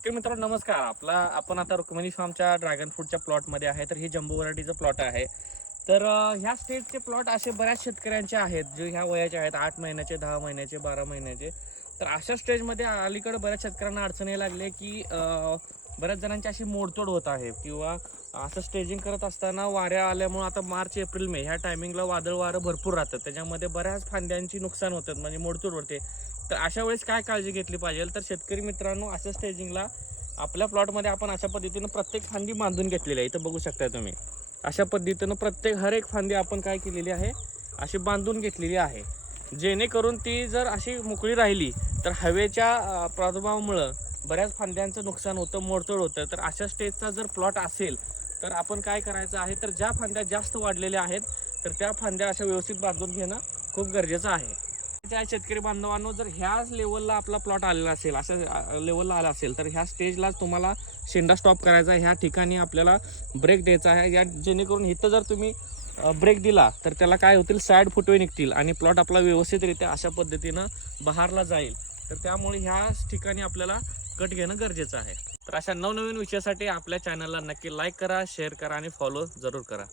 शेतकरी मित्रांनो नमस्कार. आपला आपण आता रुक्मिणी फार्मच्या ड्रॅगन फ्रूटच्या प्लॉटमध्ये आहे. तर हे जम्बो व्हरायटीचं प्लॉट आहे. तर ह्या स्टेजचे प्लॉट असे बऱ्याच शेतकऱ्यांचे आहेत जे ह्या वयाचे आहेत आठ महिन्याचे दहा महिन्याचे बारा महिन्याचे. तर अशा स्टेजमध्ये अलीकडे बऱ्याच शेतकऱ्यांना अडचणी लागले की बऱ्याच जणांची अशी मोडतोड होत आहे. किंवा असं स्टेजिंग करत असताना वाऱ्या आल्यामुळे आता मार्च एप्रिल मे ह्या टायमिंगला वादळ वारं भरपूर राहतं त्याच्यामध्ये बऱ्याच फांद्यांची नुकसान होतात म्हणजे मोडतोड होते. तर अशा वेळेस काय काळजी घेतली पाहिजे? तर शेतकरी मित्रांनो अशा स्टेजिंगला आपल्या प्लॉटमध्ये आपण अशा पद्धतीनं प्रत्येक फांदी बांधून घेतलेली आहे. इथं बघू शकता तुम्ही. अशा पद्धतीनं प्रत्येक हर एक फांदी आपण काय केलेली आहे? अशी बांधून घेतलेली आहे. जेणेकरून ती जर अशी मोकळी राहिली तर हवेच्या प्रादुर्भावामुळं बऱ्याच फांद्यांचं नुकसान होतं मोडतोड होतं. तर अशा स्टेजचा जर प्लॉट असेल तर आपण काय करायचं आहे? तर ज्या फांद्या जास्त वाढलेल्या आहेत तर त्या फांद्या अशा व्यवस्थित बांधून घेणं खूप गरजेचं आहे. त्या शेतकरी बांधवांनो जर ह्याच लेवलला आपला प्लॉट आलेला असेल अशा लेवलला आला असेल तर ह्या स्टेजलाच तुम्हाला शेंडा स्टॉप करायचा आहे. ह्या ठिकाणी आपल्याला ब्रेक द्यायचा आहे. या जेणेकरून इथं जर तुम्ही ब्रेक दिला तर त्याला काय होतील? साईड फुटवे निघतील आणि प्लॉट आपला व्यवस्थितरित्या अशा पद्धतीनं बहारला जाईल. तर त्यामुळे ह्याच ठिकाणी आपल्याला कट घेणं गरजेचं आहे. तर अशा नवनवीन विषयासाठी आपल्या चॅनलला नक्की लाईक करा शेअर करा आणि फॉलो जरूर करा.